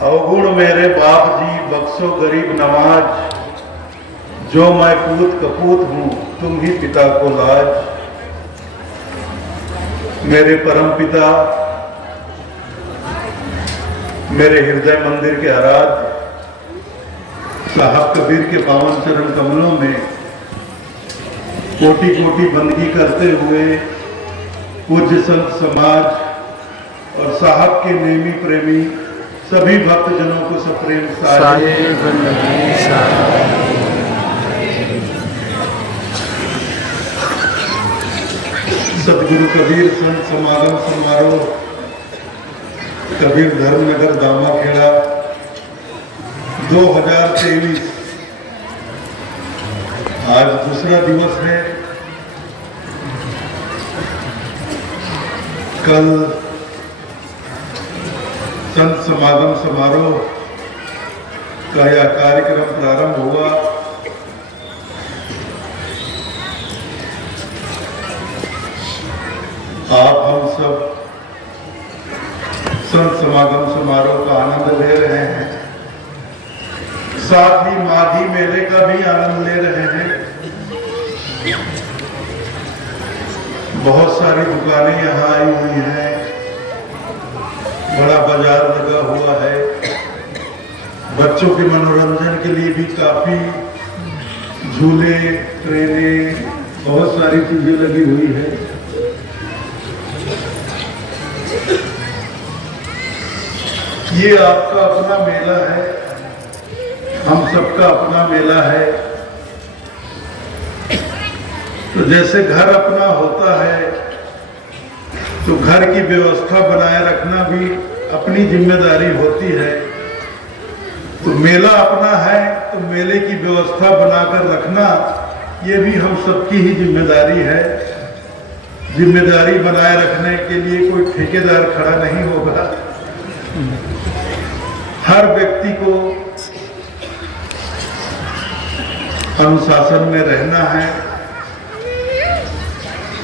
अवगुण मेरे बाप जी बख्शो गरीब नवाज, जो मैं पूत कपूत हूँ तुम ही पिता को लाज। मेरे परम पिता मेरे हृदय मंदिर के आराध्य साहब कबीर के पावन चरण कमलों में कोटि कोटि बंदगी करते हुए पूज्य संत समाज और साहब के नेमी प्रेमी सभी भक्तजनों को सप्रेम सदगुरु कबीर संत समागम समारोह कबीर धर्मनगर दामाखेड़ा 2023 आज दूसरा दिवस है। कल संत समागम समारोह का यह कार्यक्रम प्रारंभ हुआ। आप हम सब संत समागम समारोह का आनंद ले रहे हैं, साथ ही माघी मेले का भी आनंद ले रहे हैं। बहुत सारी दुकानें यहाँ आई हुई हैं, बड़ा बाजार लगा हुआ है। बच्चों के मनोरंजन के लिए भी काफी झूले, ट्रेनें, बहुत सारी चीजें लगी हुई है। ये आपका अपना मेला है, हम सबका अपना मेला है। तो जैसे घर अपना होता है तो घर की व्यवस्था बनाए रखना भी अपनी जिम्मेदारी होती है। तो मेला अपना है तो मेले की व्यवस्था बनाकर रखना ये भी हम सबकी ही जिम्मेदारी है। जिम्मेदारी बनाए रखने के लिए कोई ठेकेदार खड़ा नहीं होगा। हर व्यक्ति को अनुशासन में रहना है,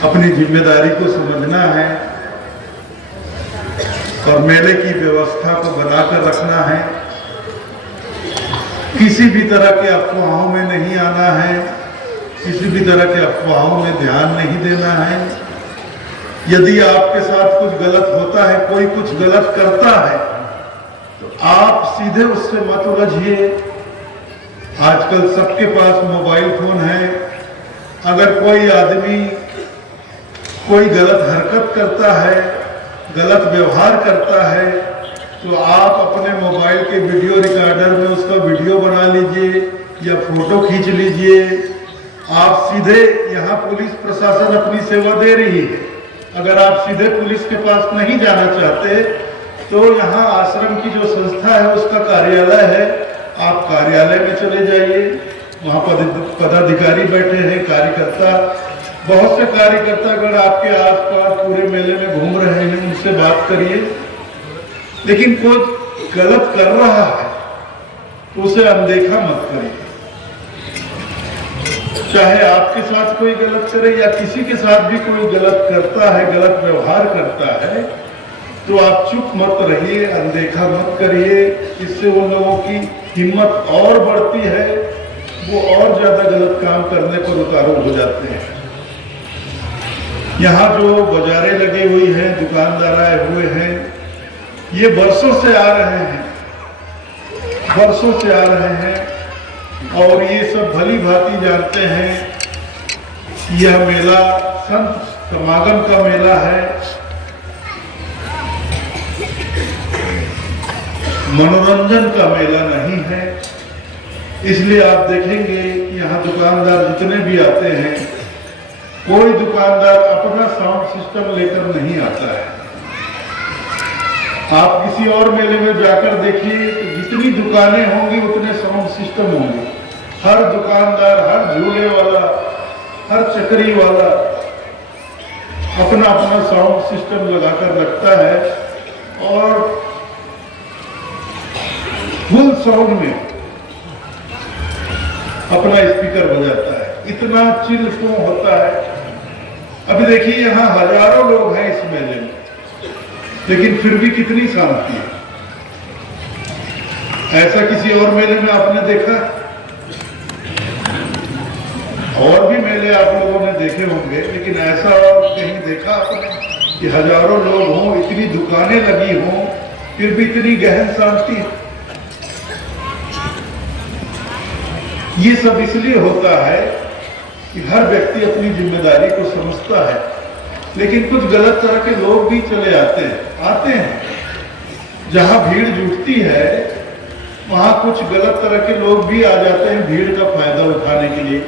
अपनी जिम्मेदारी को समझना है और मेले की व्यवस्था को बनाकर रखना है। किसी भी तरह के अफवाहों में नहीं आना है, किसी भी तरह के अफवाहों में ध्यान नहीं देना है। यदि आपके साथ कुछ गलत होता है, कोई कुछ गलत करता है, तो आप सीधे उससे मत उलझिए। आजकल सबके पास मोबाइल फोन है। अगर कोई आदमी कोई गलत हरकत करता है, गलत व्यवहार करता है, तो आप अपने मोबाइल के वीडियो रिकॉर्डर में उसका वीडियो बना लीजिए या फोटो खींच लीजिए। आप सीधे यहाँ पुलिस प्रशासन अपनी सेवा दे रही है। अगर आप सीधे पुलिस के पास नहीं जाना चाहते तो यहाँ आश्रम की जो संस्था है उसका कार्यालय है, आप कार्यालय में चले जाइए। वहाँ पदाधिकारी बैठे हैं, कार्यकर्ता, बहुत से कार्यकर्तागण आपके आसपास पूरे मेले में घूम रहे हैं, उनसे बात करिए। लेकिन कोई गलत कर रहा है तो उसे अनदेखा मत करिए। चाहे आपके साथ कोई गलत करे या किसी के साथ भी कोई गलत करता है, गलत व्यवहार करता है, तो आप चुप मत रहिए, अनदेखा मत करिए। इससे उन लोगों की हिम्मत और बढ़ती है, वो और ज्यादा गलत काम करने पर उतारू हो जाते हैं। यहाँ जो बाजारें लगी हुई हैं, दुकानदार आए हुए हैं, ये वर्षों से आ रहे हैं, वर्षों से आ रहे हैं और ये सब भली भांति जानते हैं कि यह मेला संत समागम का मेला है, मनोरंजन का मेला नहीं है। इसलिए आप देखेंगे कि यहाँ दुकानदार जितने भी आते हैं, कोई दुकानदार अपना साउंड सिस्टम लेकर नहीं आता है। आप किसी और मेले में जाकर देखिए तो जितनी दुकानें होंगी उतने साउंड सिस्टम होंगे। हर दुकानदार, हर झूले वाला, हर चकरी वाला अपना अपना साउंड सिस्टम लगाकर रखता है और फुल साउंड में अपना स्पीकर बजाता है। इतना चिल क्यों होता है? अभी देखिए यहाँ हजारों लोग हैं इस मेले में, लेकिन फिर भी कितनी शांति है। ऐसा किसी और मेले में आपने देखा? और भी मेले आप लोगों ने देखे होंगे, लेकिन ऐसा और कहीं देखा आपने कि हजारों लोग हों, इतनी दुकानें लगी हों, फिर भी इतनी गहन शांति? ये सब इसलिए होता है कि हर व्यक्ति अपनी जिम्मेदारी को समझता है, लेकिन कुछ गलत तरह के लोग भी चले आते हैं। जहां भीड़ जुटती है वहां कुछ गलत तरह के लोग भी आ जाते हैं भीड़ का फायदा उठाने के लिए।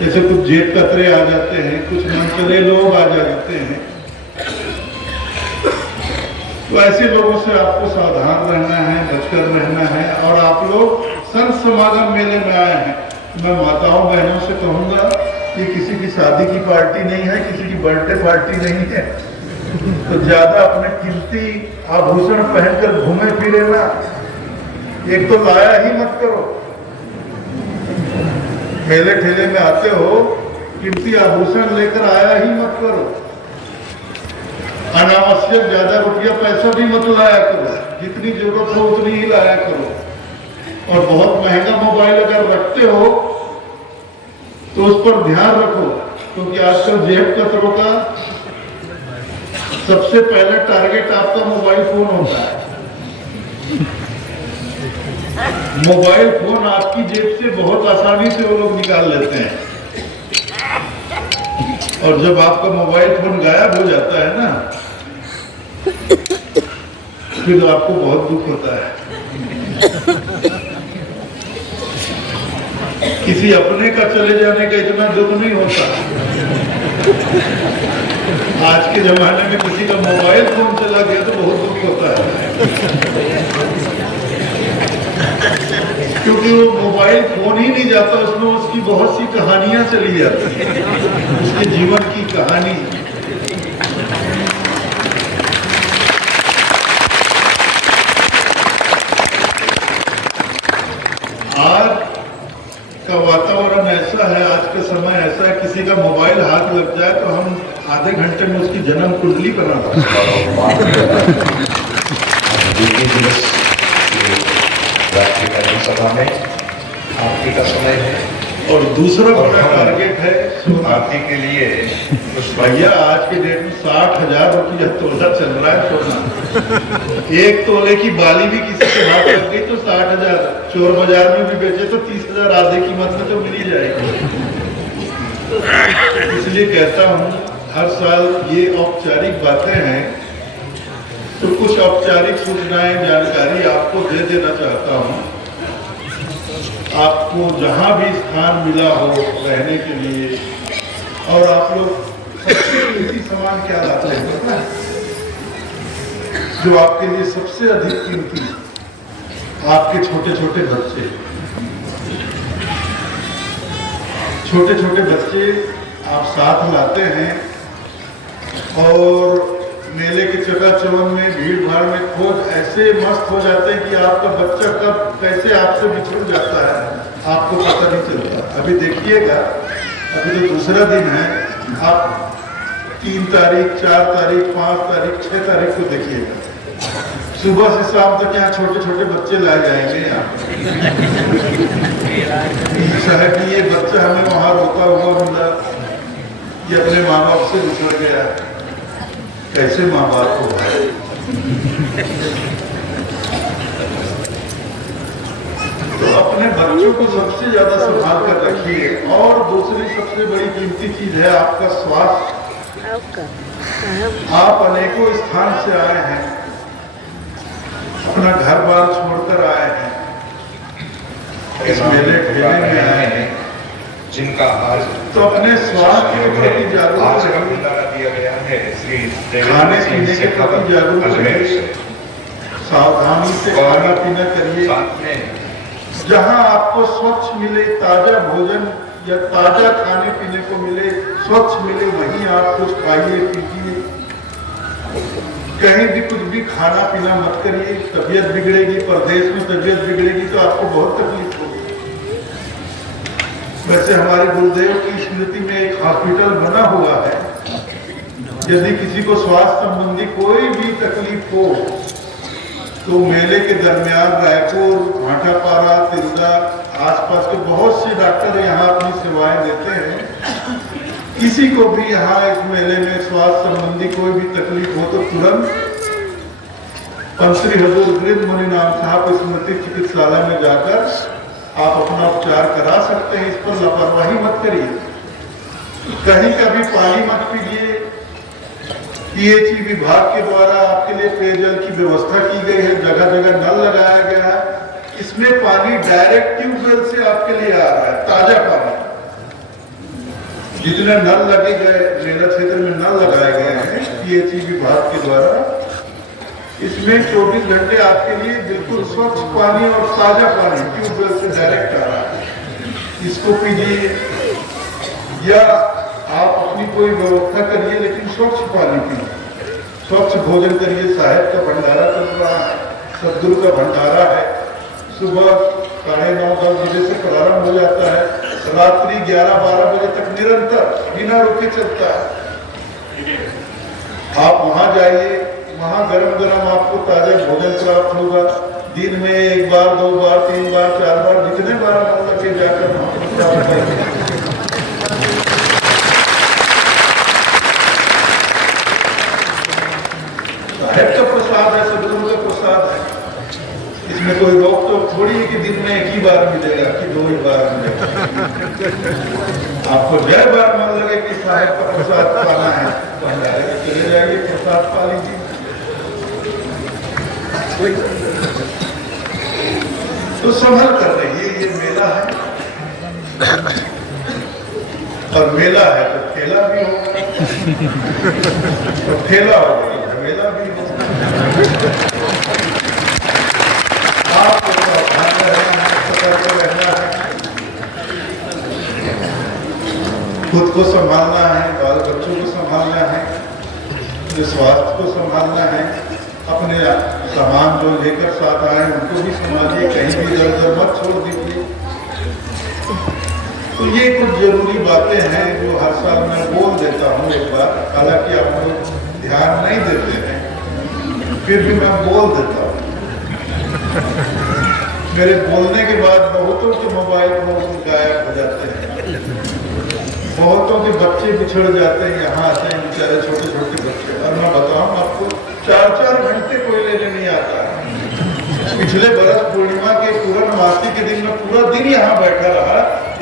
जैसे कुछ जेब कतरे आ जाते हैं, कुछ मनचले लोग आ जाते हैं। तो ऐसे लोगों से आपको सावधान रहना है, बचकर रहना है। और आप लोग संत समागम मेले में आए हैं, मैं माताओं बहनों से कहूंगा कि किसी की शादी की पार्टी नहीं है, किसी की बर्थडे पार्टी नहीं है, तो ज्यादा अपने कीमती आभूषण पहनकर घूमे फिरे ना। एक तो लाया ही मत करो। मेले ठेले में आते हो, कीमती आभूषण लेकर आया ही मत करो। अनावश्यक ज्यादा रुपया पैसा भी मत लाया करो, जितनी जरूरत हो उतनी ही लाया करो। और बहुत महंगा मोबाइल अगर रखते हो तो उस पर ध्यान रखो, क्योंकि आजकल जेब कतरों का सबसे पहले टारगेट आपका मोबाइल फोन होता है। मोबाइल फोन आपकी जेब से बहुत आसानी से वो लोग निकाल लेते हैं, और जब आपका मोबाइल फोन गायब हो जाता है ना, फिर आपको बहुत दुख होता है। किसी अपने का चले जाने का इतना दुख नहीं होता। आज के जमाने में किसी का मोबाइल फोन चला गया तो बहुत दुख होता है, क्योंकि वो मोबाइल फोन ही नहीं जाता, उसमें उसकी बहुत सी कहानियां चली जाती हैं, उसके जीवन की कहानी। आज का वातावरण ऐसा है, आज का समय ऐसा है, किसी का मोबाइल हाथ लग जाए तो हम आधे घंटे में उसकी जन्म कुंडली बना सभा में आरती का समय है। और दूसरा बड़ा टारगेट है आरती के लिए भैया आज के डेट में 60,000 रुपया तोला चल रहा है सोना। एक तोले की बाली भी किसी के हाथ लग गई तो 60,000, चोर बाजार में भी बेचे तो 30,000 आधे कीमत में तो मिल ही जाएगी। इसलिए कहता हूँ हर साल ये औपचारिक बातें हैं, तो कुछ औपचारिक सूचनाएं जानकारी आपको दे देना चाहता हूँ। आपको जहां भी स्थान मिला हो रहने के लिए, और आप लोग सबसे कीमती सामान क्या लाते हैं पता है? जो आपके लिए सबसे अधिक कीमती, आपके छोटे छोटे बच्चे। छोटे छोटे बच्चे आप साथ लाते हैं, और मेले के चकाचौंध में भीड़ भाड़ में खोज ऐसे मस्त हो जाते हैं कि आपका बच्चा कब कैसे आपसे बिछड़ जाता है आपको पता नहीं चलता। अभी देखिएगा, अभी तो दूसरा दिन है, आप 3 तारीख, 4 तारीख, 5 तारीख, 6 तारीख को देखिएगा, सुबह से शाम तक यहाँ छोटे छोटे बच्चे लाए जाएंगे। यहाँ शहर की ये बच्चा हमें वहां रोता हुआ मिला, ये अपने माँ बाप से बिछड़ गया। कैसे माँ बाप को है? तो अपने बच्चों को सबसे ज्यादा संभाल कर रखिए। और दूसरी सबसे बड़ी कीमती चीज है आपका स्वास्थ्य। आप अनेकों स्थान से आए हैं, अपना घर बार छोड़कर आए हैं, इस मेले ठेले में आए हैं, जिनका आज तो अपने स्वास्थ्य के प्रति जागरूक दिया गया है। खाने पीने के प्रति जागरूक रहिए, सावधानी से खाना पीना करिए। जहां आपको स्वच्छ मिले ताजा भोजन या ताजा खाने पीने को मिले, स्वच्छ मिले, वहीं आप कुछ खाइए पीजिए। कहीं भी कुछ भी खाना पीना मत करिए, तबीयत बिगड़ेगी। परदेश में तबीयत बिगड़ेगी तो आपको बहुत तकलीफ होगी। वैसे हमारे गुरुदेव की स्मृति में एक हॉस्पिटल बना हुआ है, यदि किसी को स्वास्थ्य संबंधी कोई भी तकलीफ हो तो मेले के दरमियान रायपुर, भाटापारा, तिरदा आसपास के बहुत से डॉक्टर यहाँ अपनी सेवाएं देते हैं। किसी को भी यहाँ इस मेले में स्वास्थ्य संबंधी कोई भी तकलीफ हो तो तुरंत पंथरी हजूर गृह मुनि नाम साहब स्मृति चिकित्सालय में जाकर आप अपना उपचार करा सकते हैं। इस पर लापरवाही मत करिए, कहीं का भी पानी मत पीजिए। पीएचई विभाग के द्वारा आपके लिए पेयजल की व्यवस्था की गई है, जगह जगह नल लगाया गया है। इसमें पानी डायरेक्ट ट्यूबवेल से आपके लिए आ रहा है, ताजा पानी। जितने नल लगे गए मेला क्षेत्र में नल लगाए गए हैं पीएचई विभाग के द्वारा, इसमें 24 घंटे आपके लिए बिल्कुल स्वच्छ पानी और ताजा पानी ट्यूबवेल से डायरेक्ट आ रहा है। इसको पीजिए या आप अपनी कोई व्यवस्था करिए, लेकिन स्वच्छ पानी पिए, स्वच्छ भोजन करिए। साहेब का भंडारा चल रहा है, सदगुरु का भंडारा है। सुबह 9:30-10 बजे से प्रारंभ हो जाता है, रात्रि 11-12 बजे तक निरंतर बिना रुके चलता है। आप वहां जाइए, वहां गरम गरम आपको ताजा भोजन प्राप्त होगा। दिन में 1 बार 2 बार 3 बार 4 बार जितने बार मन लगे जाकर साहेब का प्रसाद है, सदगुरु का प्रसाद है। इसमें कोई रोक तो थोड़ी है कि दिन में 1 ही बार मिलेगा कि 2 ही बार मिलेगा। आपको जय बार मन लगे कि साहेब का प्रसाद पाना है, चले जाइए, प्रसाद पा लीजिए। तो संभल कर रहिए, ये मेला है और मेला है तो ठेला भी हो, तो ठेला हो तो मेला भी हो। आपको सावधान रहना है, सतर्क रहना है, खुद को संभालना है, बाल बच्चों को संभालना है, अपने स्वास्थ्य को संभालना है, अपने सामान जो लेकर साथ आए उनको भी संभालिए, कहीं भी इधर उधर मत छोड़ दीजिए। तो ये कुछ जरूरी बातें हैं जो हर साल मैं बोल देता हूँ एक बार, हालांकि आप लोग ध्यान नहीं देते हैं, फिर भी मैं बोल देता हूँ। मेरे बोलने के बाद बहुतों के मोबाइल फोन गायब हो जाते हैं, बहुतों के बच्चे बिछड़ जाते हैं, यहाँ आते हैं बेचारे छोटे छोटे बच्चे। और मैं बताऊँ आपको, 4-4 घंटे कोई लेने नहीं आता है। पिछले बरस पूर्णिमा के पूर्णमासी के दिन में पूरा दिन यहाँ बैठा रहा।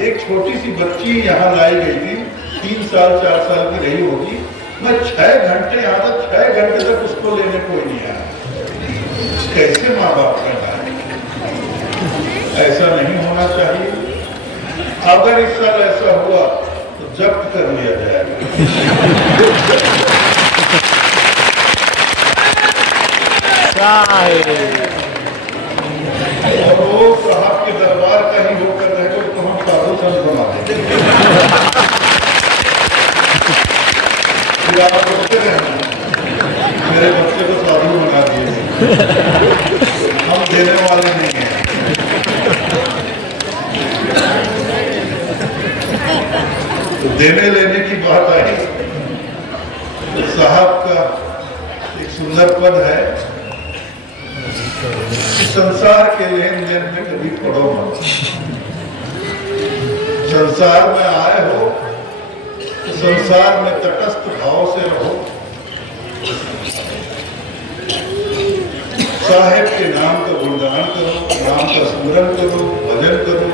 एक छोटी सी बच्ची यहाँ लाई गई थी, 3 साल 4 साल की रही होगी। मैं 6 घंटे यहाँ तक 6 घंटे तक उसको लेने कोई नहीं आया। कैसे माँ बाप करना है? ऐसा नहीं होना चाहिए। अगर इस साल ऐसा हुआ तो जब्त कर लिया जाएगा। और वो साहब के दरबार का ही होकर रहेगा तो हम साधु संत बना देंगे। मेरे बच्चे को साधु बना दिए, हम देने वाले नहीं हैं। तो देने लेने की बात आई तो साहब का एक सुंदर पद है, संसार के लेन देन में कभी पड़ो मत। संसार में आए हो तो संसार में तटस्थ भाव से रहो। साहेब के नाम का गुणगान करो, नाम का स्मरण करो, भजन करो,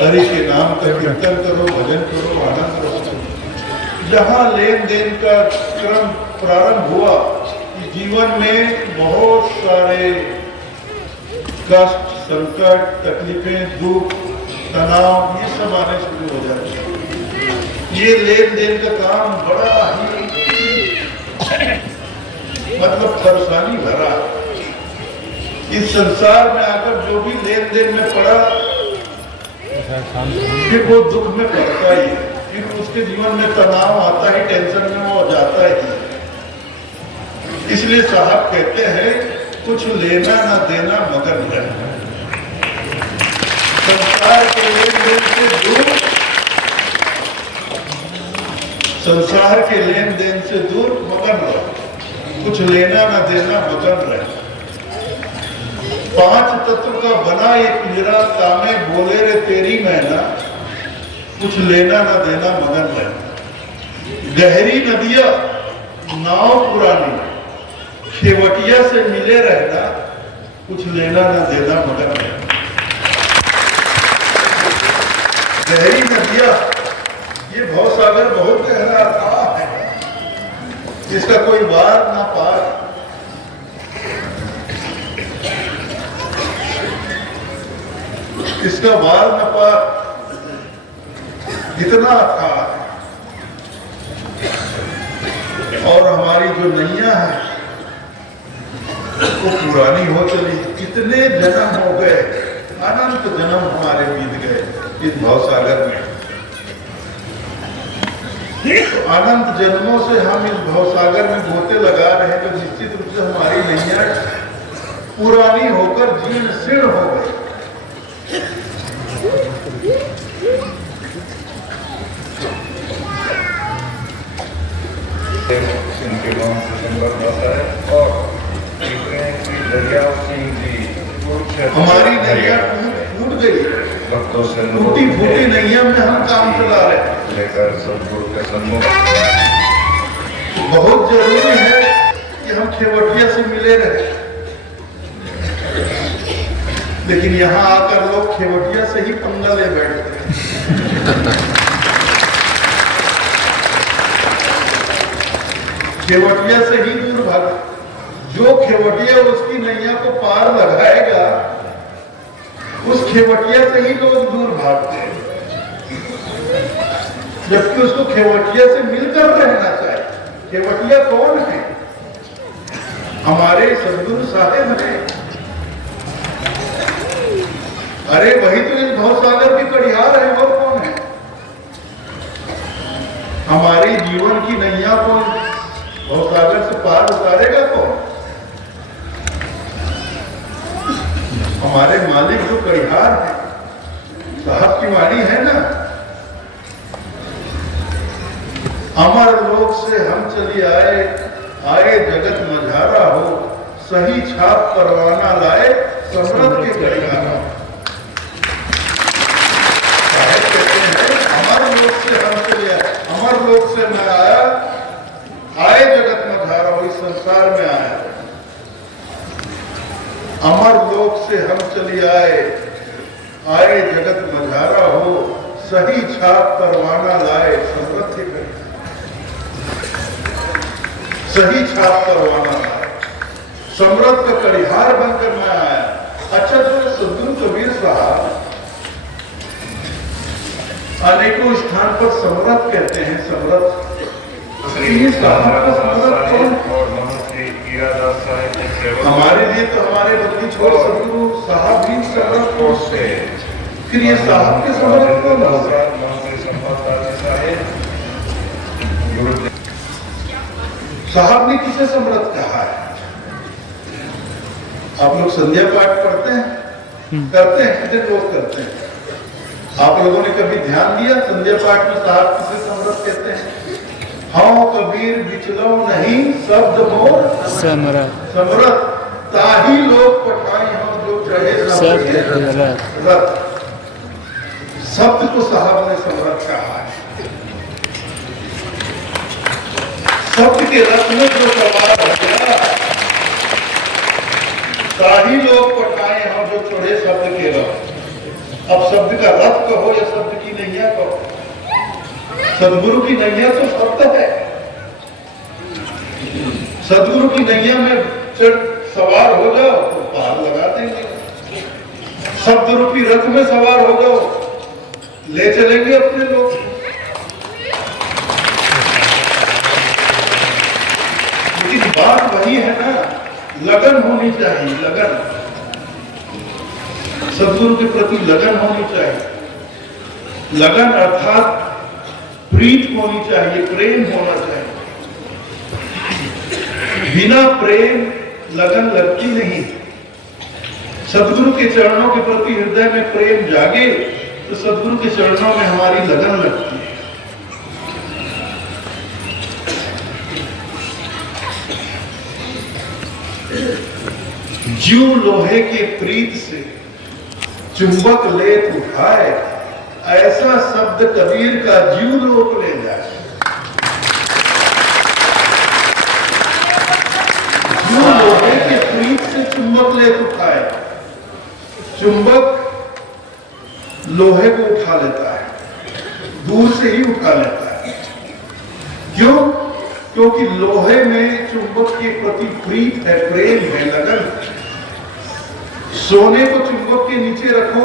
हरि के नाम का कीर्तन करो, भजन करो, आनंद करो। जहाँ लेन देन का क्रम प्रारंभ हुआ, जीवन में बहुत सारे कष्ट, संकट, तकलीफें, दुख, तनाव ये सब आने शुरू हो जाते हैं। ये लेन देन का काम बड़ा ही मतलब परेशानी भरा। इस संसार में आकर जो भी लेन देन में पड़ा फिर वो दुख में पड़ता ही है, फिर उसके जीवन में तनाव आता ही, टेंशन में वो जाता ही। इसलिए साहब कहते हैं कुछ लेना ना देना मगर रहना। संसार के लेन देन से दूर, संसार के लेन देन से दूर मगन रहो। कुछ लेना न देना मगन रहे। पांच तत्व का बना ये पिंजरा, तामे बोले रे तेरी मैना, कुछ लेना न देना मगन रहे। गहरी नदिया नाव पुरानी, खेवटिया से मिले रहना, कुछ लेना न देना मगन रहे। गहरी नदिया, ये भवसागर बहुत गहरा था है, जिसका कोई वार ना पार। इसका वार न पार, इतना था। और हमारी जो नैया है वो पुरानी हो चली। कितने जन्म हो गए, अनंत जन्म हमारे बीत गए इस भवसागर में। तो अनंत जन्मों से हम इस भवसागर में गोते लगा रहे हैं, तो निश्चित रूप से हमारी नैया पुरानी होकर जीर्ण शीर्ण हो गई। इनके गांव से संपर्क होता है और दरिया सिंह जी हमारी नैया टूट गई, भक्तों से टूटी फूटी नैया में हम काम चला रहे हैं। लेकर सदगुरु के सम्मुख बहुत जरूरी है कि हम खेवटिया से मिले रहे, लेकिन यहाँ आकर लोग खेवटिया से ही पंगा ले बैठते हैं। खेवटिया से ही दूर भाग। जो खेवटिया उसकी नैया को पार लगाएगा, उस खेवटिया से ही लोग दूर भागते हैं, जबकि उसको खेवटिया से मिलकर रहना चाहिए। खेवटिया कौन है? हमारे सदगुरु साहेब हैं। अरे वही तो इस भवसागर की कड़ियार है, और कौन है? हमारी जीवन की नैया को भवसागर से पार उतारेगा कौन? हमारे मालिक जो कड़ियार है, साहब की वाणी है ना, अमर लोक से हम चली आए, आए जगत मझारा हो, सही छाप परवाना लाए, समृद्ध के कड़ियारा। साहब कहते हैं अमर लोक से हम चले आए, अमर लोक से मैं आया, आए जगत मझारा हो, इस संसार में आया। अमर लोक से हम चली आए, आए जगत मझारा हो, सही छाप परवाना लाए, समृद्ध के कड़ियारा। सही छाप परवाना लाए, समृद्ध का कड़िहार बनकर मैं आया। अच्छा, जो सदगुरु कबीर साहब अनेकों स्थान पर समृद्ध कहते हैं, समृद्ध। हमारे लिए तो हमारे बल्कि छोड़ सदगुरु साहब भी समृद्ध कोर्स से, फिर ये साहब के समृद्ध कौन होगा? साहब ने किसे समृद्ध कहा है? आप लोग संध्या पाठ पढ़ते हैं, करते हैं? कितने लोग करते हैं? आप लोगों ने कभी ध्यान दिया संध्या पाठ में साहब किसे समृद्ध कहते हैं? हाँ कबीर बिचलो नहीं शब्द मोर समृद्ध, ताही लोग पठाई हम जो चढ़े रथ। शब्द को साहब ने समृद्ध कहा है। शब्द के रथ में जो सवार हो गया, ताही लोग पठाए हम जो चढ़े शब्द के रथ। अब शब्द का रथ कहो या शब्द की नैया कहो, सदगुरु की नैया तो शब्द है। सदगुरु की नैया में सवार हो जाओ तो पार लगा देंगे। शब्द रूपी रथ में सवार हो जाओ, ले चलेंगे अपने लोग। लेकिन बात वही है ना, लगन होनी चाहिए, लगन। सदगुरु के प्रति लगन होनी चाहिए। लगन अर्थात प्रीत होनी चाहिए, प्रेम होना चाहिए। बिना प्रेम लगन लगती नहीं। सदगुरु के चरणों के प्रति हृदय में प्रेम जागे तो सदगुरु के चरणों में हमारी लगन लगती है। ज्यों लोहे के प्रीत से चुंबक लेत उठाए, ऐसा शब्द कबीर का ज्यों लोक ले जाए। ज्यों लोहे के प्रीत से चुंबक लेत उठाए, चुंबक लोहे को उठा लेता है, दूर से ही उठा लेता है। क्यों? क्योंकि लोहे में चुंबक के प्रति प्रीत है, प्रेम है, लगन है। सोने को चुंबक के नीचे रखो,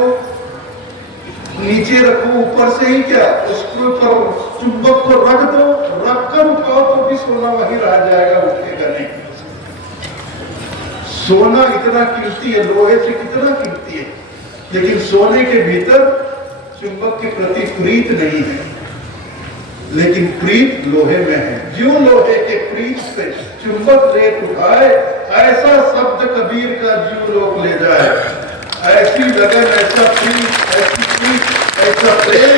ऊपर से ही क्या, उसके ऊपर चुंबक को रख दो, रखकर उठाओ तो भी सोना वही रह जाएगा, उठेगा नहीं। सोना इतना कीमती है, लोहे से कितना कीमती है, लेकिन सोने के भीतर चुंबक के प्रति प्रीत नहीं है, लेकिन प्रीत लोहे में है। ज्यों लोहे के प्रीत से चुंबक ले उठाए, ऐसा शब्द कबीर का ज्यों लोक ले जाए। ऐसी लगन, ऐसा प्रीत, ऐसी प्रीत, ऐसा प्रेम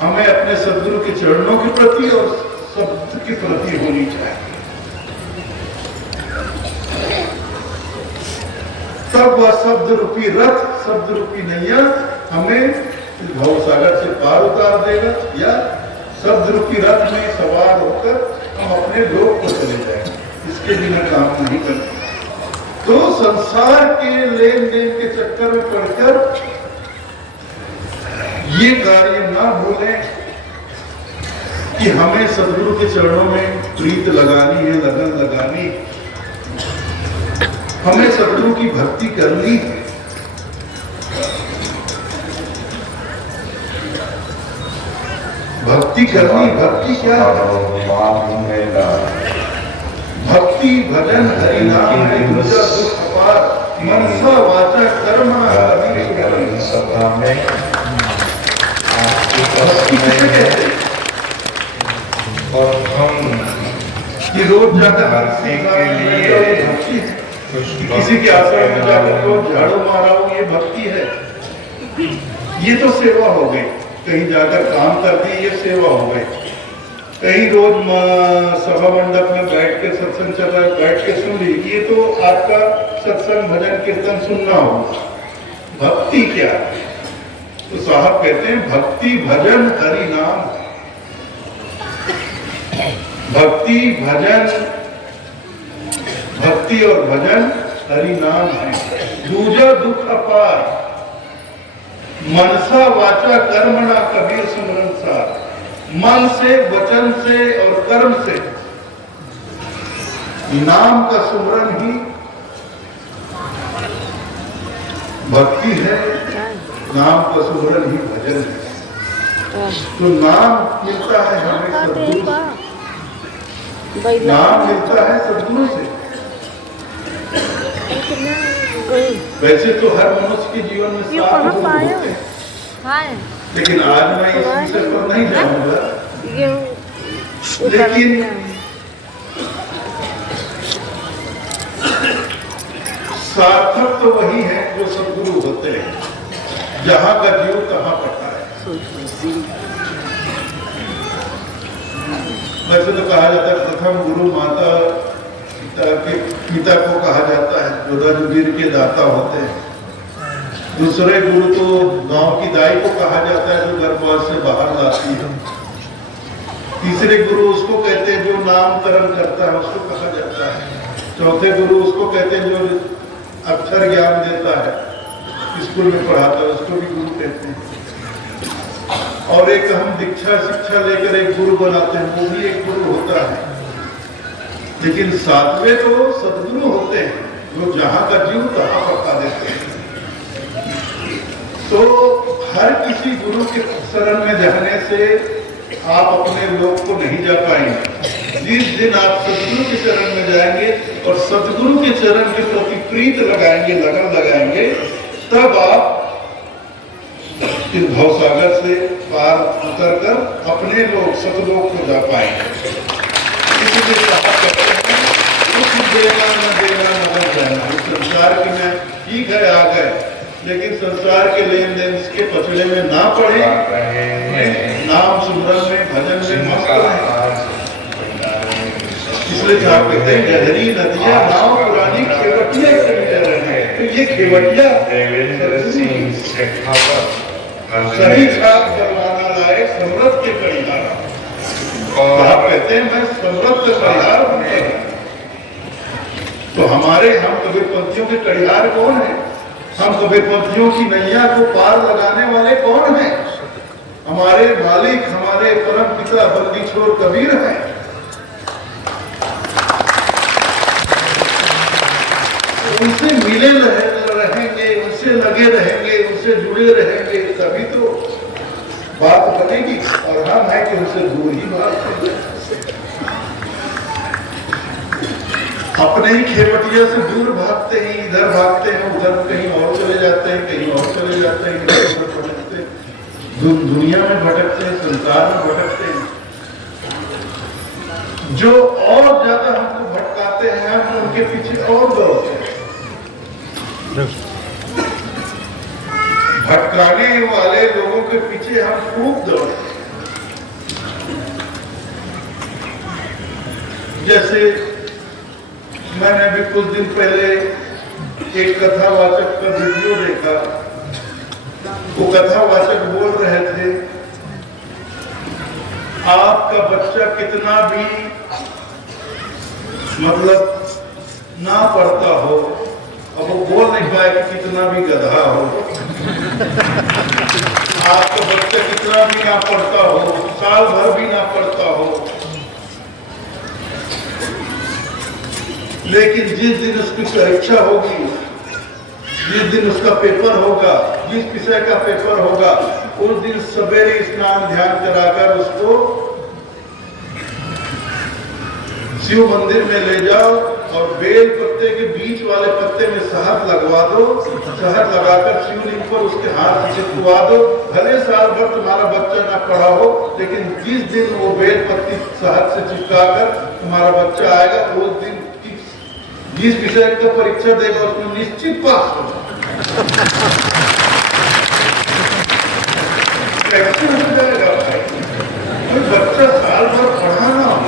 हमें अपने सद्गुरु के चरणों के प्रति और शब्द के प्रति होनी चाहिए। तब वह शब्द रूपी रथ, शब्द रूपी नैया हमें भव सागर से पार उतार देगा, या शब्द रूपी रथ में सवार होकर हम अपने लोक को चले जाएंगे। इसके बिना काम नहीं करते। तो संसार के लेन देन के चक्कर में पड़कर ये कार्य ना भूलें कि हमें सद्गुरु के चरणों में प्रीत लगानी है, लगन लगानी, हमें सद्गुरु की भक्ति करनी है। भक्ति करनी, भक्ति क्या है? भक्ति भजन हरि नाम है, दूजा दुख अपार, मनसा वाचा कर्म सभा में। भक्ति किसे कहते हैं? और हम कि रोज जाकर भक्ति के लिए भक्ति है, किसी के आश्रम में जाकर रोज झाड़ू मारा हो, ये भक्ति है। ये तो सेवा हो गई, कहीं जाकर काम कर दी, ये सेवा हो गई। कहीं रोज सभा मंडप में बैठ के सत्संग चल रहा है, बैठ के सुन ली, ये तो आपका सत्संग भजन कीर्तन सुनना होगा। भक्ति क्या है? तो साहब कहते हैं भक्ति भजन हरि नाम। भक्ति भजन, भक्ति और भजन हरि नाम है। दूजा दुख अपार, मनसा वाचा कर्मणा कबीर सुमरन सार। मन से, वचन से और कर्म से नाम का सुमरन ही भक्ति है, नाम का सुमरन ही भजन है। तो नाम मिलता है हमें सद्गुरु से, नाम मिलता है सद्गुरु से। वैसे तो हर मनुष्य के जीवन में 7 गुण होते हैं, लेकिन आज मैं इस विषय पर नहीं जाऊंगा। लेकिन सार्थक तो वही है जो सद्गुरु होते हैं, जहां का जीव तहां पता है। वैसे तो कहा जाता है प्रथम गुरु माता पिता को कहा जाता है, जो रघुवीर के दाता होते हैं। दूसरे गुरु तो गांव की दाई को कहा जाता है, जो गर्भवास से बाहर लाती है। तीसरे गुरु उसको कहते हैं जो नाम कर्म करता है, उसको कहा जाता है। चौथे गुरु उसको कहते हैं जो अक्षर ज्ञान देता है, स्कूल में पढ़ाता है, उसको भी गुरु कहते हैं। और एक हम दीक्षा शिक्षा लेकर एक गुरु बनाते हैं, वो भी एक गुरु होता है। लेकिन 7वें तो सद्गुरु होते हैं, जो जहां का जीव तहां पका देते हैं। तो हर किसी गुरु के शरण में जाने से आप अपने लोक को नहीं जा पाएंगे। जिस दिन आप सद्गुरु के चरण में जाएंगे और सद्गुरु के चरण के प्रति प्रीत लगाएंगे, लगन लगाएंगे, तब आप इस भवसागर से पार उतर कर अपने लोक सतलोक को जा पाएंगे। इसलिए कहा करते हैं, कुछ देना न देना न जाना। इस संसार की में ठीक है आ गए, लेकिन संसार के लेन देन इसके पचड़े में ना पड़े, नाम सुमरन में भजन में मस्त रहे। इसलिए दूसरे साहब कहते हैं गहरी नदियां नाव पुरानी खेवटिया कर रहे हैं, तो ये खेवटिया देवेंद्र सिंह शेखावत सही छाप करवाना लाए समृद्ध के परिहार। और आप कहते हैं मैं समृद्ध परिहार हूं, तो हमारे हम कबीरपंथियों के कड़िहार कौन है? हम कबीरपंथियों की नैया को पार लगाने वाले कौन हैं? हमारे मालिक, हमारे परम पिता बंदी छोड़ कबीर हैं। उनसे मिले रहेंगे, उनसे लगे रहेंगे, उनसे जुड़े रहेंगे, तभी तो बात बनेगी। और हम है कि उनसे दूर ही बात करें। अपने ही खेवटिया से दूर भागते हैं, इधर भागते हैं, उधर कहीं और चले जाते हैं, कहीं और चले जाते हैं, इधर उधर भटकते हैं, दुनिया में भटकते हैं, संसार में भटकते हैं। जो और ज्यादा हमको भटकाते हैं, हम उनके पीछे और दौड़ते हैं। भटकाने वाले लोगों के पीछे हम खूब दौड़ते हैं। जैसे मैंने भी कुछ दिन पहले एक कथावाचक का वीडियो देखा। वो कथावाचक बोल रहे थे, आपका बच्चा कितना भी मतलब ना पढ़ता हो, अब वो बोल नहीं पाए कि कितना भी गधा हो, आपका बच्चा कितना भी ना पढ़ता हो, साल भर भी ना पढ़ता हो, लेकिन जिस दिन उसकी परीक्षा होगी, जिस दिन उसका पेपर होगा, जिस विषय का पेपर होगा, उस दिन सवेरे स्नान ध्यान कराकर उसको शिव मंदिर में ले जाओ और बेल पत्ते के बीच वाले पत्ते में शहद लगवा दो। शहद लगाकर शिवलिंग पर उसके हाथ से चिपकवा दो। भले साल भर तुम्हारा बच्चा ना पढ़ा हो, लेकिन जिस दिन वो बेल पत्ती शहद से चिपकाकर तुम्हारा बच्चा आएगा, उस दिन जिस विषय का परीक्षा देगा उसमें निश्चित पास होगा। कैसे हो जाएगा भाई? कोई बच्चा साल भर पढ़ा ना हो,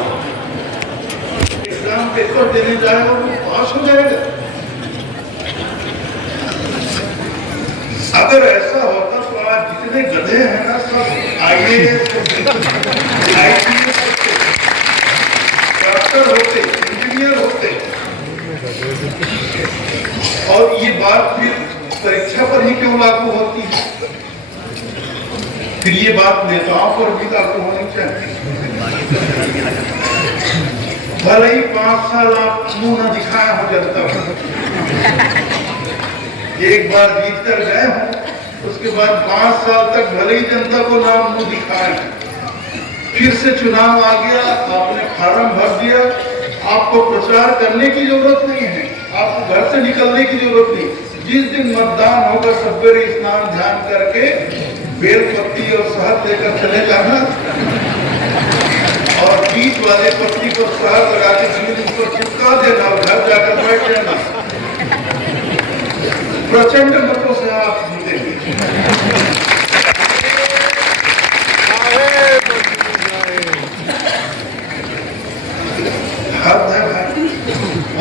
एग्जाम पेपर देने जाएगा वो पास हो जाएगा। अगर ऐसा होता तो आज जितने गधे हैं ना, सब IAS डॉक्टर होते, इंजीनियर होते। और ये बात फिर परीक्षा पर ही क्यों लागू होती है? फिर ये बात नेताओं पर भी लागू होनी चाहिए। भले ही 5 साल आप मुंह न दिखाया हो जनता को, एक बार जीत कर गए हो, उसके बाद 5 साल तक भले ही जनता को ना मुंह दिखाए, फिर से चुनाव आ गया, आपने फार्म भर दिया, आपको प्रचार करने की जरूरत नहीं है, आपको घर से निकलने की जरूरत नहीं। जिस दिन मतदान होगा, सवेरे स्नान ध्यान करके बेल पत्ती और शहद लेकर चले जाना और बीच वाले पत्ती को शहद लगा के शिवलिंग पर चिपका देना और घर जाकर बैठ जाना। प्रचंड मतों से आप जीतेंगे।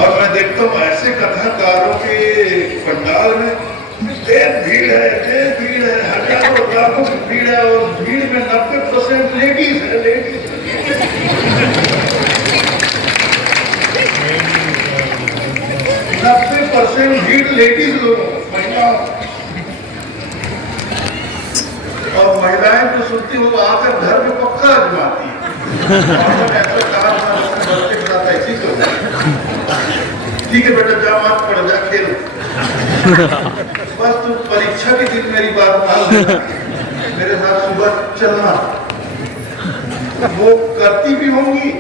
और मैं देखता हूँ ऐसे कथाकारों के पंडाल में भीड़ है, हजारों लाखों की भीड़ है, और भीड़ में 90% लेडीज है। 90% भीड़ लेडीज लोगों, महिलाओं। और महिलाएं तो सुनती हो आकर घर में पक्का आजमाती है। ऐसा कहा बच्चे के साथ ऐसी तो ठीक है बेटा, जा मत पढ़, जा खेल, बस तू परीक्षा के दिन मेरी बात मान लेना, मेरे साथ सुबह चलना। वो करती भी होंगी।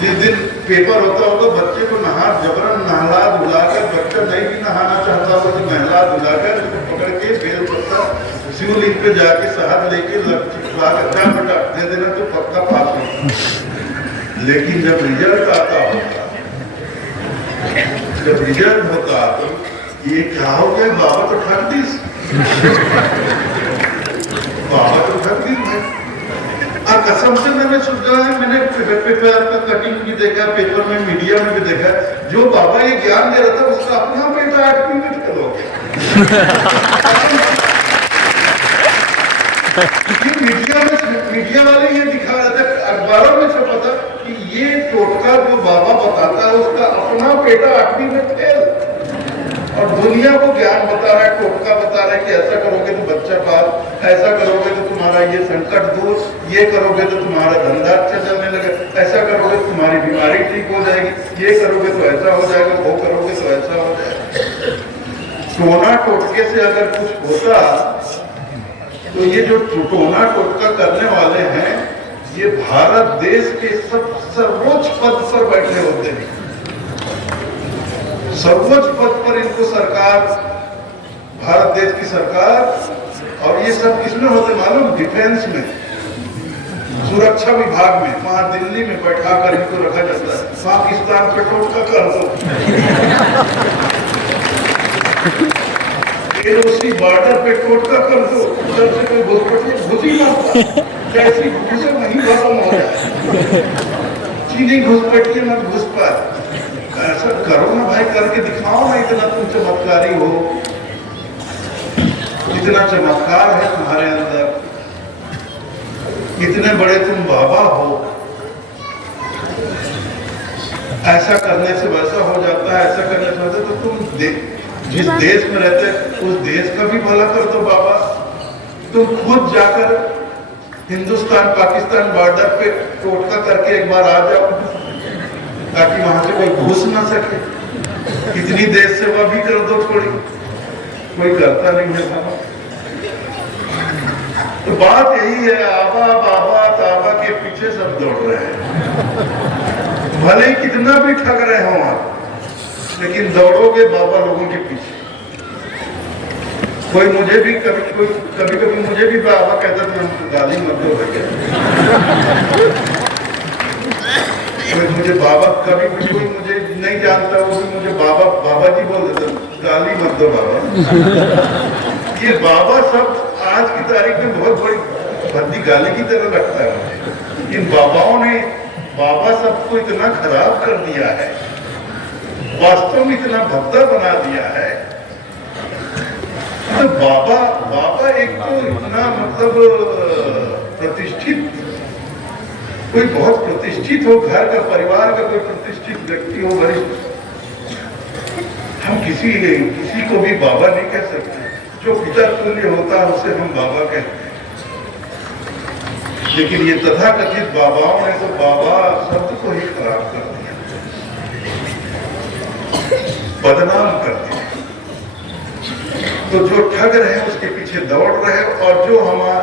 जिस दिन पेपर होता होगा, बच्चे को जबरन नहला धुलाकर, बच्चा नहीं भी नहाना चाहता होगा तो नहला धुलाकर उसको पकड़ के बेल पत्ता शिवलिंग पे जाके शहद लेके चिपका कर बेटा दे देना तो पक्का पास हो। लेकिन जब रिजल्ट आता होगा, जब रिजल्ट होता तो ये क्या हो गया, बाबा तो ठंडी, बाबा तो ठंडी है। कसम से मैंने सुना है, मैंने पेपर का कटिंग भी देखा, पेपर में, मीडिया में भी देखा, जो बाबा ये ज्ञान दे रहा था उसका अपना बेटा 8वीं में फेल हो गया। मीडिया वाले ये दिखा रहे थे, अखबारों में छपा था कि ये टोटका जो बाबा बताता है उसका अपना बेटा 8वीं में फेल, और दुनिया को ज्ञान बता रहा है, टोटका बता रहा है कि ऐसा करोगे तो बच्चा पास, ऐसा करोगे तो तुम्हारा ये संकट दूर, ये करोगे तो तुम्हारा धंधा अच्छा चलने लगे, ऐसा करोगे तो तुम्हारी बीमारी ठीक हो जाएगी, ये करोगे तो ऐसा हो जाएगा, वो करोगे तो ऐसा हो जाएगा। टोना टोटके से अगर कुछ होता तो ये जो टोना टोटका करने वाले हैं ये भारत देश के सब सर्वोच्च पद पर बैठे होते हैं। सर्वोच्च पद पर इनको सरकार, भारत देश की सरकार, और ये सब किसमें होते मालूम? डिफेंस में, सुरक्षा विभाग में। वहां दिल्ली में बैठा कर इनको रखा जाता है, पाकिस्तान पे टोटका कर दो, एलओसी बॉर्डर पे टोटका कर दो, उधर से कोई घुसी मारता, कैसी घुसे वहीं खत्म हो जाए, चीनी घुसपैठी मत घुस पाए। ऐसा करो ना भाई, करके दिखाओ ना, इतना तुम चमत्कारी हो, इतना चमत्कार है तुम्हारे अंदर, इतने बड़े तुम बाबा हो। ऐसा करने से वैसा हो जाता है, ऐसा करने से वैसा, तो तुम जिस देश में रहते उस देश का भी भला कर दो बाबा। तुम खुद जाकर हिंदुस्तान पाकिस्तान बॉर्डर पे टोटका करके एक बार आ जाओ, ताकि वहां से कोई घुस ना सके। इतनी देश सेवा भी कर दो थोड़ी, कोई करता नहीं है। तो बात यही है, आबा बाबा ताबा के पीछे सब दौड़ रहे हैं, भले ही कितना भी ठग रहे हो आप, लेकिन दौड़ोगे बाबा लोगों के पीछे। कोई मुझे भी कभी मुझे भी बाबा कहता था, गाली मत दो भैया। कोई मुझे बाबा, कभी भी कोई मुझे नहीं जानता वो भी मुझे बाबा जी बोल देता, गाली मत दो बाबा। ये बाबा सब आज की तारीख में बहुत बड़ी भद्दी गाली की तरह लगता है मुझे। इन बाबाओं ने, बाबा सबको इतना खराब कर दिया है, वास्तव में इतना भद्दा बना दिया है। तो बाबा एक तो इतना मतलब प्रतिष्ठित, कोई बहुत प्रतिष्ठित हो, घर का परिवार का कोई प्रतिष्ठित व्यक्ति हो, वरिष्ठ, हम किसी को भी बाबा नहीं कह सकते। जो पिता तुल्य होता है उसे हम बाबा कहते हैं। लेकिन ये तथाकथित बाबाओं ने तो बाबा शब्द को ही खराब कर दिया, बदनाम कर दिया। तो जो ठग रहे हैं उसके पीछे दौड़ रहे, और जो हमारा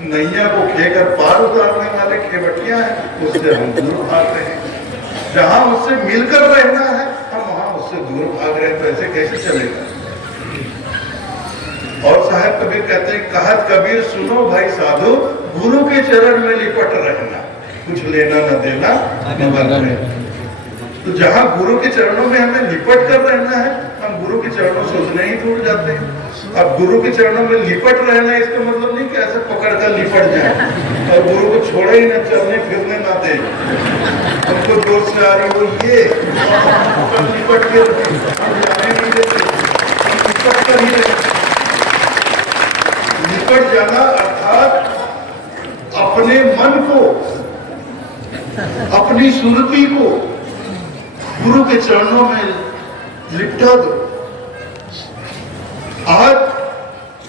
नैया को खेकर पार उतारने वाले खेवटियां हैं उससे हम दूर भाग रहे हैं। जहां उससे मिलकर रहना है हम वहां उससे दूर भाग रहे हैं, तो ऐसे कैसे चलेगा? और साहब कबीर कहते हैं, कहत कबीर सुनो भाई साधु, गुरु के चरण में लिपट रहना, कुछ लेना न देना न बनना। तो जहां गुरु के चरणों में हमें लिपट कर रहना है, हम गुरु के चरणों से उतने ही दूर जाते हैं। अब गुरु के चरणों में लिपट रहना इसका मतलब नहीं कि ऐसे पकड़ कर लिपट जाए और गुरु को छोड़े ही न, चलने फिरने ना दे। हमको जोर से आ रही वो ये लिपट के हम जाने नहीं देते, लिपट कर ही रहते। निकट जाना अर्थात अपने मन को, अपनी सुरती को गुरु के चरणों में लिपटा दो। आज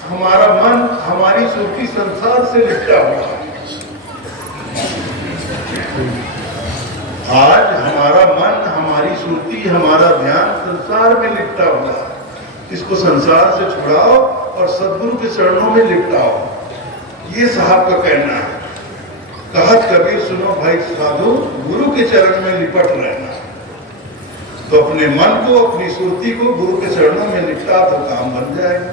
हमारा मन, हमारी सुरती संसार से लिपटा हुआ है। आज हमारा मन, हमारी सुरती, हमारा ध्यान संसार में लिपटा हुआ है। इसको संसार से छुड़ाओ और सद्गुरु के चरणों में लिपटाओ, ये साहब का कहना है। कहत कबीर सुनो भाई साधु, गुरु के चरण में लिपट रहना। तो अपने मन को, अपनी सुरती को गुरु के चरणों में लिपटा तो काम बन जाएगा।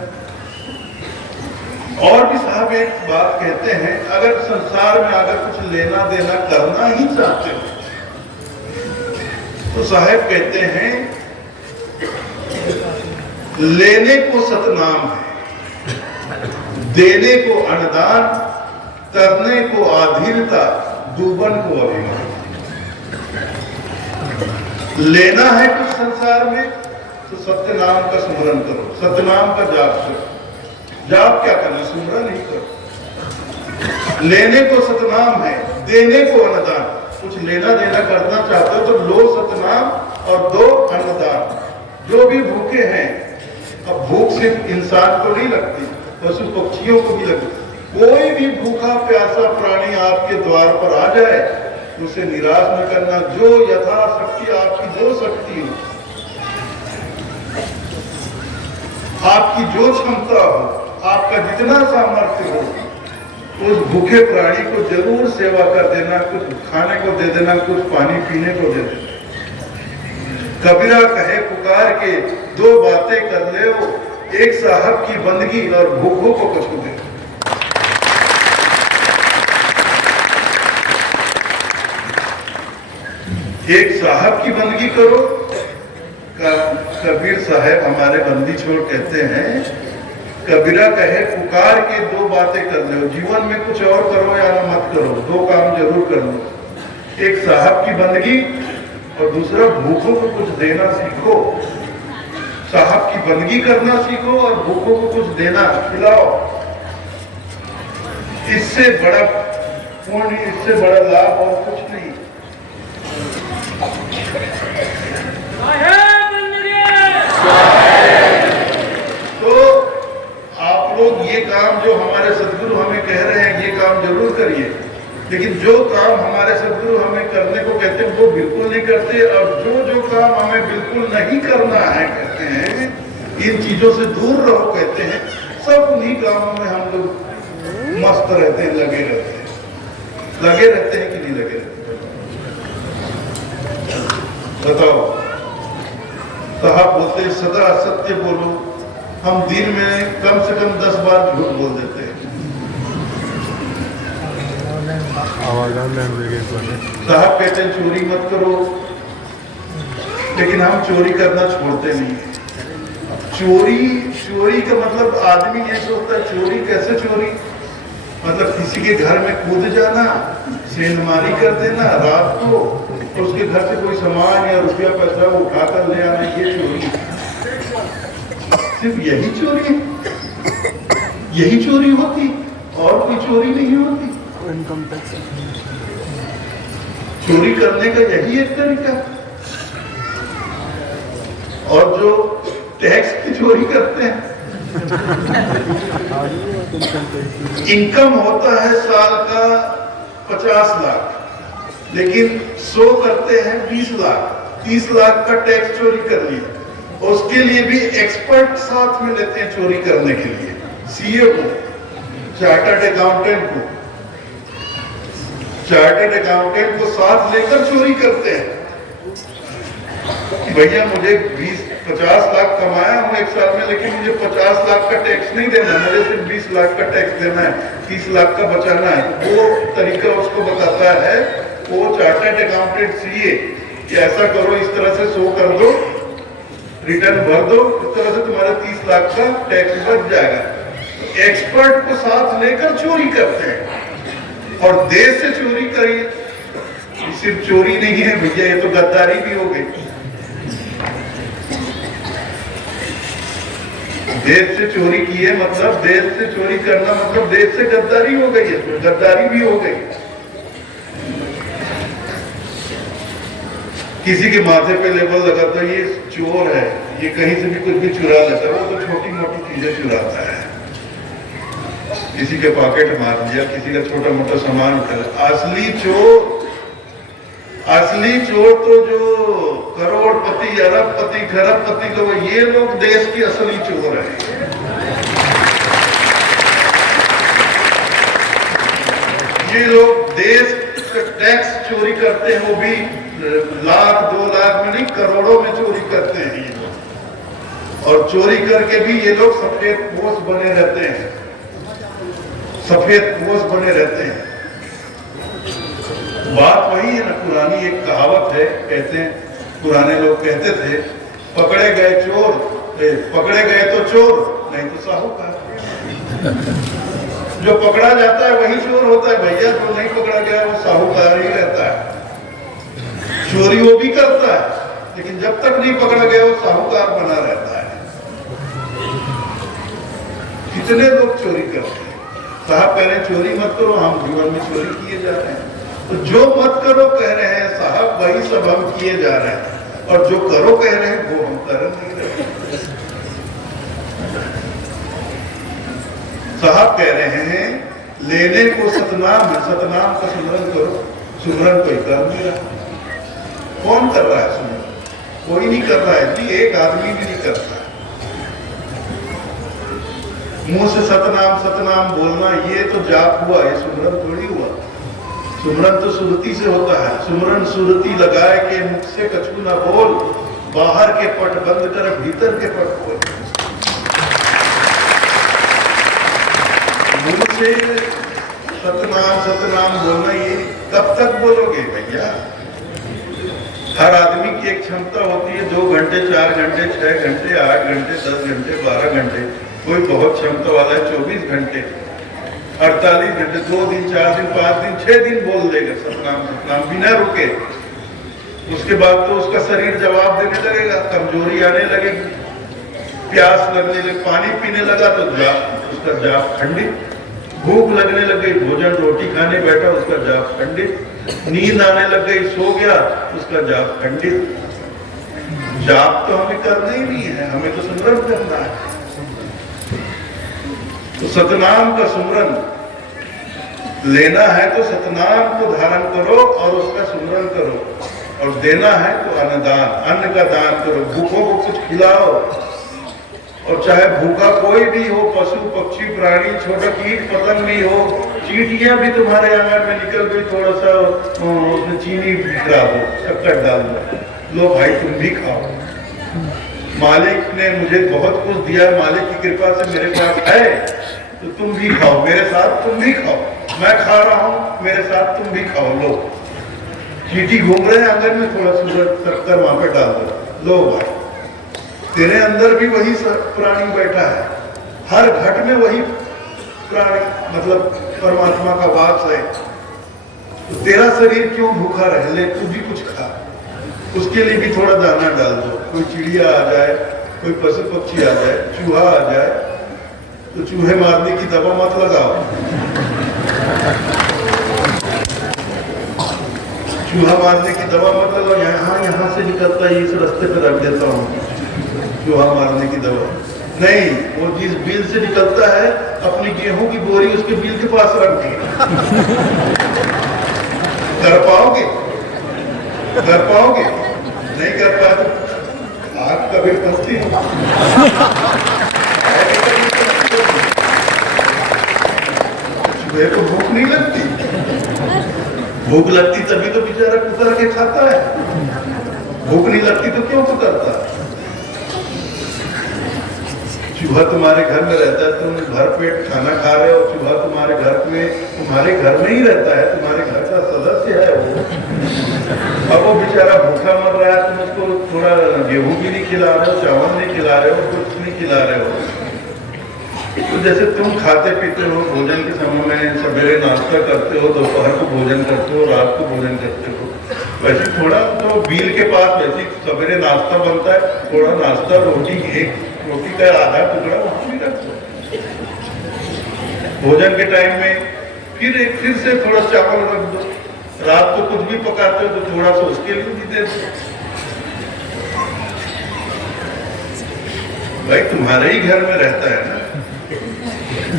और भी साहब एक बात कहते हैं, अगर संसार में अगर कुछ लेना देना करना ही चाहते हो तो साहब कहते हैं, लेने को सतनाम है, देने को अन्नदान, तरने को आधीनता, डूबन को अभिमान। लेना है कुछ संसार में तो सत्य नाम का स्मरण करो, सत्य नाम का जाप करो। जाप क्या करना, स्मरण ही करो। लेने को सतनाम है, देने को अन्नदान। कुछ लेना देना करना चाहते हो तो लो सतनाम और दो अन्नदान। जो भी भूखे हैं, अब भूख सिर्फ इंसान को नहीं लगती, पशु पक्षियों को भी लगती। कोई भी भूखा प्यासा प्राणी आपके द्वार पर आ जाए, उसे निराश न करना। जो यथाशक्ति आपकी जो शक्ति हो, आपकी जो क्षमता हो, आपका जितना सामर्थ्य हो, उस भूखे प्राणी को जरूर सेवा कर देना। कुछ खाने को दे देना, कुछ पानी पीने को दे देना। कबीरा कहे पुकार के दो बातें कर ले, एक साहब की बंदगी और भूखों को कुछ दे। एक साहब की बंदगी करो। कबीर साहब हमारे बंदी छोड़ कहते हैं, कबीरा कहे पुकार के दो बातें कर लो। जीवन में कुछ और करो या ना मत करो, दो काम जरूर कर लो। एक साहब की बंदगी और दूसरा भूखों को कुछ देना सीखो। साहब की बंदगी करना सीखो और भूखों को कुछ देना, खिलाओ। इससे बड़ा पुण्य, इससे बड़ा लाभ और कुछ नहीं। तो आप लोग ये काम जो हमारे सदगुरु हमें कह रहे हैं, ये काम जरूर करिए। लेकिन जो काम हमारे सदगुरु हमें करने को कहते हैं वो बिल्कुल नहीं करते, और जो काम हमें बिल्कुल नहीं करना है कहते हैं, इन चीजों से दूर रहो कहते हैं। सब उन्हीं कामों में हम लोग मस्त रहते हैं, लगे रहते हैं। लगे रहते हैं कि नहीं लगे रहते? बताओ। साहब बोलते हैं सदा सत्य बोलो। हम दिन में कम से कम 10 बार झूठ बोल देते हैं। साहब कहते हैं चोरी मत करो, लेकिन हम चोरी करना छोड़ते नहीं। चोरी का मतलब आदमी ये सोचता है चोरी कैसे चोरी, मतलब किसी के घर में कूद जाना, सेंधमारी कर देना रात को, उसके घर से कोई सामान या रुपया पैसा उठा कर ले आना, ये चोरी। सिर्फ यही चोरी है, यही चोरी होती, और कोई चोरी नहीं होती। इनकम टैक्स चोरी करने का यही एक तरीका। और जो टैक्स की चोरी करते हैं, इनकम होता है साल का 50 लाख, लेकिन 100 करते हैं 20 लाख। 30 लाख का टैक्स चोरी कर लिया। उसके लिए भी एक्सपर्ट साथ में लेते हैं चोरी करने के लिए। सीए को, चार्टर्ड अकाउंटेंट को साथ लेकर चोरी करते हैं। भैया मुझे 20-50 लाख कमाया हूँ एक साल में, लेकिन मुझे 50 लाख का टैक्स नहीं देना, मुझे सिर्फ 20 लाख का टैक्स देना है, 30 लाख का बचाना है। वो तरीका उसको बताता है वो चार्टर्ड अकाउंटेंट सीए कि ऐसा करो, इस तरह से 100 कर दो, रिटर्न भर दो, इस तरह से तुम्हारे 30 लाख का टैक्स बच जाएगा। एक्सपर्ट को साथ लेकर चोरी करते हैं। और देश से चोरी करिए, सिर्फ चोरी नहीं है भैया, ये तो गद्दारी भी हो गई। देश से चोरी की है मतलब, देश से चोरी करना मतलब देश से गद्दारी हो गई है, तो गद्दारी भी हो गई। किसी के माथे पे लेबल लगा तो ये चोर है, ये कहीं से भी कुछ भी चुरा लेता है, वो तो छोटी मोटी चीजें चुराता है। किसी के पॉकेट मार दिया, किसी का छोटा मोटा सामान उठा लिया। असली चोर तो जो करोड़पति, अरबपति, खरबपति लोग, ये लोग देश की असली चोर है। ये लोग देश का टैक्स चोरी करते हैं, वो भी लाख 2 लाख में नहीं, करोड़ों में चोरी करते हैं ये लोग। और चोरी करके भी ये लोग सफेद पोश बने रहते हैं, सफेद पोश बने रहते हैं। बात वही है ना, पुरानी एक कहावत है, कहते हैं, पुराने लोग कहते थे, पकड़े गए चोर, पकड़े गए तो चोर, नहीं तो साहूकार। जो पकड़ा जाता है वही चोर होता है भैया, जो नहीं पकड़ा गया वो साहूकार ही रहता है। चोरी वो भी करता है, लेकिन जब तक नहीं पकड़ा गया वो साहूकार बना रहता है। कितने लोग चोरी करते हैं। साहब कह रहे हैं चोरी मत करो, हम जीवन में चोरी किए जा रहे हैं। तो जो मत करो कह रहे हैं साहब, वही सब हम किए जा रहे हैं, और जो करो कह रहे हैं वो हम कर नहीं रहे। साहब कह रहे हैं लेने को सतनाम है, सतनाम का सुमरन करो। सुमरन कोई कर नहीं रहा। कौन कर रहा है सुमरन? कोई नहीं कर रहा है जी, एक आदमी भी नहीं करता। मुंह से सतनाम सतनाम बोलना ये तो जाप हुआ, ये सुमरन थोड़ी हुआ। सुमरन तो सुरती से होता है। सुमरन सुरती लगाए के मुख से कछु ना बोल, बाहर के पट बंद कर भीतर के पट खोल। मुंह से सतनाम सतनाम बोलना ये कब तक बोलोगे भैया? हर आदमी की एक क्षमता होती है, 2 घंटे 4 घंटे 6 घंटे 8 घंटे 10 घंटे 12 घंटे। कोई बहुत क्षमता वाला है 24 घंटे 48 घंटे 2 दिन 4 दिन 5 दिन 6 दिन बोल देगा सतनाम सतनाम बिना रुके। उसके बाद तो उसका शरीर जवाब देने लगेगा, कमजोरी आने लगेगी, प्यास लगने लगे, पानी पीने लगा तो उसका जाप खंडित, भूख लगने लग गई, भोजन रोटी खाने बैठा उसका जाप खंडित, नींद आने लग गई सो गया उसका जाप खंडित। जाप तो हमें करना ही नहीं है, हमें तो सुमरन करना है। तो सतनाम का सुमरन लेना है तो सतनाम को धारण करो और उसका सुमरन करो, और देना है तो अन्नदान, अन्न का दान करो। भूखों को कुछ खिलाओ, और चाहे भूखा कोई भी हो, पशु पक्षी प्राणी छोटा कीट पतंग भी हो, चींटियां भी तुम्हारे आंगन में निकल गई, थोड़ा सा उसमें चीनी बिखरा दो, शक्कर डाल दो, लो भाई तुम भी खाओ। मालिक ने मुझे बहुत कुछ दिया, मालिक की कृपा से मेरे पास है, तो तुम भी खाओ, मेरे साथ तुम भी खाओ। मैं खा रहा हूं, मेरे साथ तुम भी खाओ, लो। चींटी घूम रहे हैं आंगन में, थोड़ा सूरज शक्कर वहां पे डाल दो, लो भाई। तेरे अंदर भी वही प्राणी बैठा है, हर घट में वही प्राणी मतलब परमात्मा का वास है। तो तेरा शरीर क्यों भूखा रहे? ले तू भी कुछ खा, उसके लिए भी थोड़ा दाना डाल दो। कोई चिड़िया आ जाए, कोई पशु पक्षी आ जाए, चूहा आ जाए, तो चूहे मारने की दवा मत लगाओ। चूहा मारने की दवा मत लगाओ, यहाँ से निकलता है, इस रास्ते पे रख देता हूँ चूहा मारने की दवा नहीं। वो जिस बिल से निकलता है, अपनी गेहूं की बोरी उसके बिल के पास रख दी। कर पाओगे? कर पाओगे? नहीं कर पाए तो आग कभी फंसती हो। चूहे को भूख नहीं लगती, भूख लगती तभी तो बेचारा कुतर के खाता है। भूख नहीं लगती तो क्यों कुतरता है? चूहा तुम्हारे घर में रहता है, तुम भर पेट खाना खा रहे हो, चूहा तुम्हारे घर में ही रहता है, तुम्हारे घर का सदस्य है वो। अब वो बेचारा भूखा मर रहा है, तुम उसको थोड़ा गेहूं भी नहीं खिला रहे हो, चावल नहीं खिला रहे हो, कुछ नहीं खिला रहे हो। तो जैसे तुम खाते पीते हो, भोजन के समय में सवेरे नाश्ता करते हो, दोपहर को भोजन करते हो, रात को भोजन करते हो, वैसे थोड़ा तो बिल के पास वैसे सवेरे नाश्ता बनता है, थोड़ा नाश्ता रोटी, एक रोटी का आधा टुकड़ा वहां भी रख दो। भोजन के टाइम में फिर से थोड़ा चावल रख दो। रात को कुछ भी पकाते हो तो थोड़ा सा उसके लिए भी दे दो। भाई तुम्हारे ही घर में रहता है ना,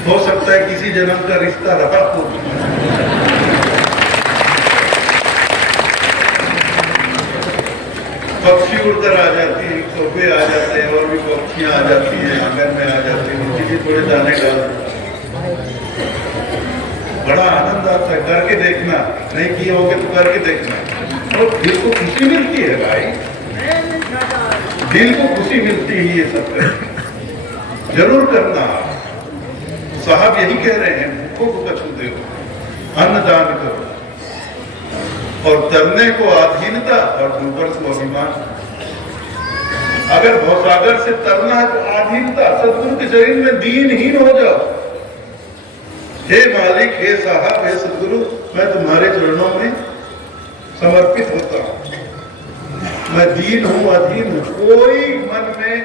हो सकता है किसी जन्म का रिश्ता रहा हो। पक्षी उड़कर आ जाती है, कौवे आ जाते हैं, और भी पक्षियां आ जाती हैं, आंगन में आ जाती हैं, उनकी भी थोड़े दाने डाल दो। बड़ा आनंद आता है, करके देखना, नहीं किए होगे तो करके देखना, और दिल को खुशी मिलती है भाई, दिल को खुशी मिलती है ये सब करके। जरूर करना। साहब यही कह रहे हैं, भूखों को कछु दो, अन्न दान करो, और तरने को आधीनता और डूबर को अभिमान। अगर भवसागर से तरना है तो आधीनता, सदगुरु के शरीर में दीनहीन हो जाओ, हे मालिक, हे साहब, हे सदगुरु, मैं तुम्हारे चरणों में समर्पित होता हूं। मैं दीन हूं, अधीन हूं। कोई मन में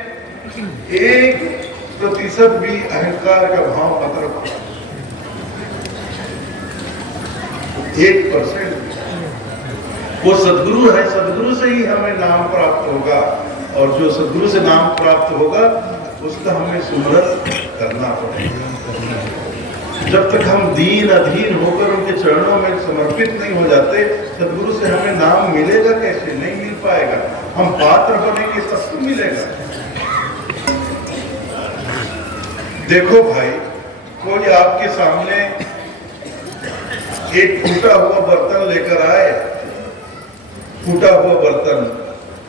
1% भी अहंकार का भाव मत रखो। 1% वो सदगुरु है, सदगुरु से ही हमें नाम प्राप्त होगा, और जो सदगुरु से नाम प्राप्त होगा उसका हमें सुमरन करना पड़ेगा। जब तक हम दीन अधीन होकर उनके चरणों में समर्पित नहीं हो जाते, सदगुरु से हमें नाम मिलेगा कैसे? नहीं मिल पाएगा। हम पात्र बनेंगे तब तो मिलेगा। देखो भाई, कोई आपके सामने एक टूटा हुआ बर्तन लेकर आए, टूटा हुआ बर्तन,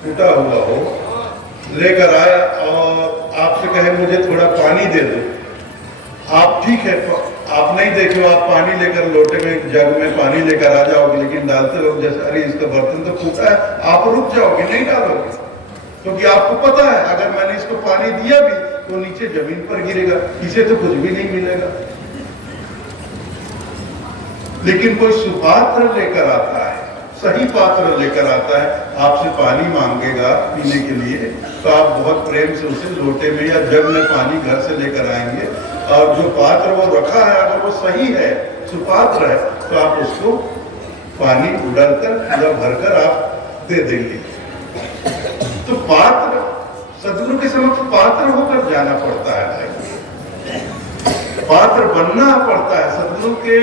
टूटा हुआ हो, लेकर आया और आपसे कहे मुझे थोड़ा पानी दे दो। आप ठीक है, आप नहीं देखे, आप पानी लेकर लोटे में, जग में पानी लेकर आ जाओगे, लेकिन डालते वक्त जैसे अरे इसका बर्तन तो टूटा है, आप रुक जाओगे, नहीं डालोगे, क्योंकि आपको पता है अगर मैंने इसको पानी दिया भी तो नीचे जमीन पर गिरेगा, इसे तो कुछ भी नहीं मिलेगा। लेकिन कोई सुपात्र लेकर आता है, सही पात्र लेकर आता है, आपसे पानी मांगेगा पीने के लिए, तो आप बहुत प्रेम से उसे लोटे में या जग में पानी घर से लेकर आएंगे, और जो पात्र वो रखा है अगर वो सही है, सुपात्र है, तो आप उसको पानी उड़ाकर या भरकर आप दे देंगे। तो पात्र, सदगुरु के समक्ष पात्र होकर जाना पड़ता है भाई, पात्र बनना पड़ता है। सदगुरु के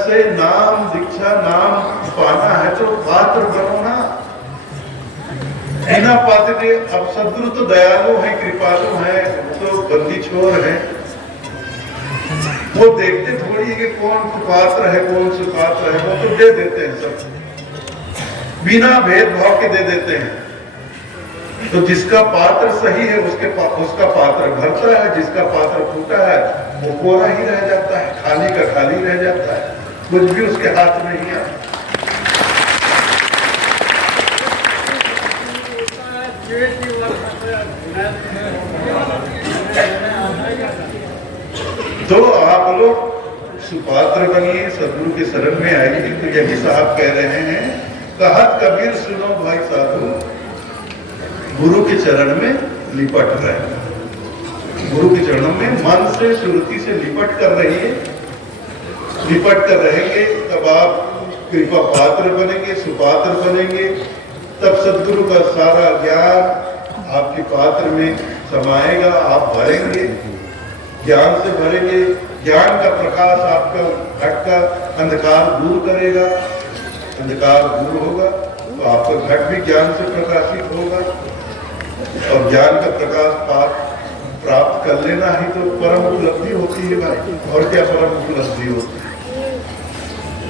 से नाम दीक्षा, नाम पाना है तो पात्र बनो ना। बिना पात्र के, अब सदगुरु तो दयालु है, कृपालु है, तो बंदी छोर है, वो देखते थोड़ी है कि कौन पात्र है कौन सुपात्र है, वो तो दे देते हैं सब, बिना भेदभाव के दे देते हैं। तो जिसका पात्र सही है उसका पात्र भरता है, जिसका पात्र टूटा है वो कोरा ही रह जाता है, खाली का खाली रह जाता है, कुछ भी उसके हाथ में नहीं आता। तो आप लोग सुपात्र बनिए, सदगुरु के शरण में आइए। तो यही साहब कह रहे हैं, कहत कबीर सुनो भाई साधु, गुरु के चरण में लिपट रहे। गुरु के चरणों में मन से, श्रुति से लिपट कर रहिए, लिपट कर रहेंगे, तब आप कृपा पात्र बनेंगे, सुपात्र बनेंगे। तब सदगुरु का सारा ज्ञान आपके पात्र में समाएगा, आप भरेंगे, ज्ञान से भरेंगे। ज्ञान का प्रकाश आपका घट का अंधकार दूर करेगा, अंधकार दूर होगा तो आपका घट भी ज्ञान से प्रकाशित होगा, और ज्ञान का प्रकाश प्राप्त कर लेना ही तो परम उपलब्धि होती है भाई। और क्या परम उपलब्धि होती है?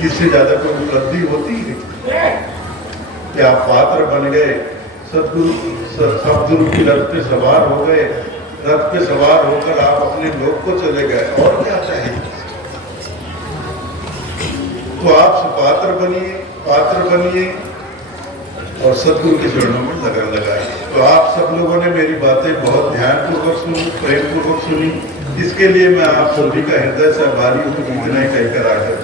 इससे ज्यादा कोई उपलब्धि होती है कि आप पात्र बन गए, सदगुरु की रथ पे सवार हो गए, रथ पे सवार होकर आप अपने लोक को चले गए, और क्या चाहिए? तो आप सुपात्र बनिए, पात्र बनिए, और सदगुरु के चरणों में लगन लगाए। तो आप सब लोगों ने मेरी बातें बहुत ध्यानपूर्वक सुनी, प्रेम पूर्वक सुनी, इसके लिए मैं आप सभी का हृदय से आभारी हूँ। इतना ही कहकर आकर